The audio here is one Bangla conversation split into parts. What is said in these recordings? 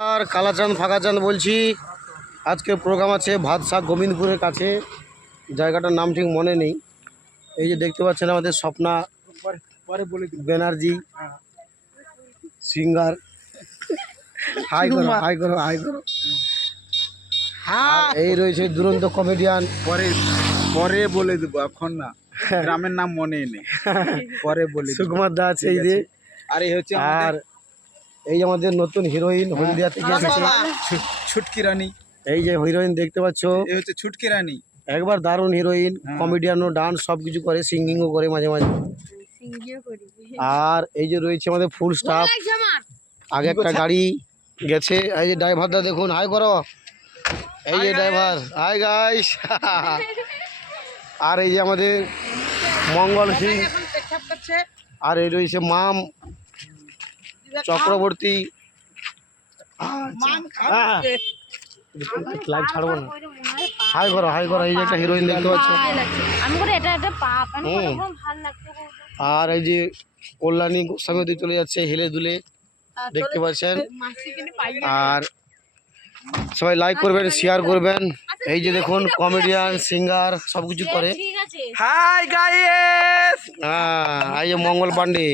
আর কালাচাঁদ ফাঁকাচাঁদ বলছি আজকে প্রোগ্রাম আছে ভাতশাক গোবিন্দপুরের কাছে। জায়গাটার নাম ঠিক মনে নেই। এই যে দেখতে পাচ্ছেন আমাদের স্বপ্না পরে বলে ব্যানার্জি সিঙ্গার। হাই করো হাই করো হাই করো। হ্যাঁ এই রয়েছে দুরন্ত কমেডিয়ান পরে পরে বলে দেবো এখন না। গ্রামের নাম মনে নেই। পরে বলে সুকুমার দা আছে এই যে। আর এই হচ্ছে আর এই যে আমাদের নতুন হিরোইন হলদিয়া থেকে এসেছে। ছুটকি রানী। এই যে হিরোইন দেখতে পাচ্ছ। এই হচ্ছে ছুটকি রানী। একবার দারুণ হিরোইন। কমেডিয়ানও ডান্স সব কিছু করে সিঙ্গিংও করে মাঝে মাঝে। আর এই যে রয়েছে আমাদের ফুল স্টাফ আগে একটা গাড়ি গেছে। এই যে ড্রাইভারটা দেখুন হাই করো। এই যে ড্রাইভার হাই গাইস আর এই যে আমাদের মঙ্গল সিং। আর এই রয়েছে মাম। চক্রবর্তী। লাইভ ছাড়বো না। হাই করো হাই করো এই যে একটা হিরোইন দেখতে পাচ্ছ। আমি করে এটা এটা পাপ। আমি হুম। লাগছে আর এই যে কল্যাণী গোস্বামী চলে যাচ্ছে হেলে দুলে। দেখতে পাচ্ছেন? আর সবাই লাইক করবেন শেয়ার করবেন। এই যে দেখুন কমেডিয়ান সিঙ্গার সব কিছু করে। হাই গাইস হ্যাঁ এই যে মঙ্গল পান্ডে।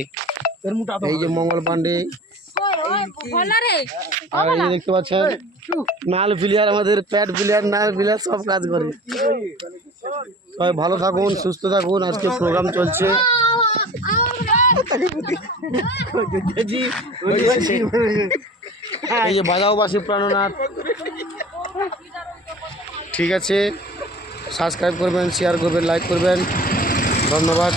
এই যে মঙ্গল পান্ডে আর এই দেখতে পাচ্ছেন নাল প্লেয়ার আমাদের প্যাড প্লেয়ার নাল প্লেয়ার সব কাজ করে। সবাই ভালো থাকুন সুস্থ থাকুন আজকে প্রোগ্রাম চলছে। এই যে বাজাওবাসী প্রাণনাথ। ঠিক আছে সাবস্ক্রাইব করবেন শেয়ার করবেন লাইক করবেন। ধন্যবাদ।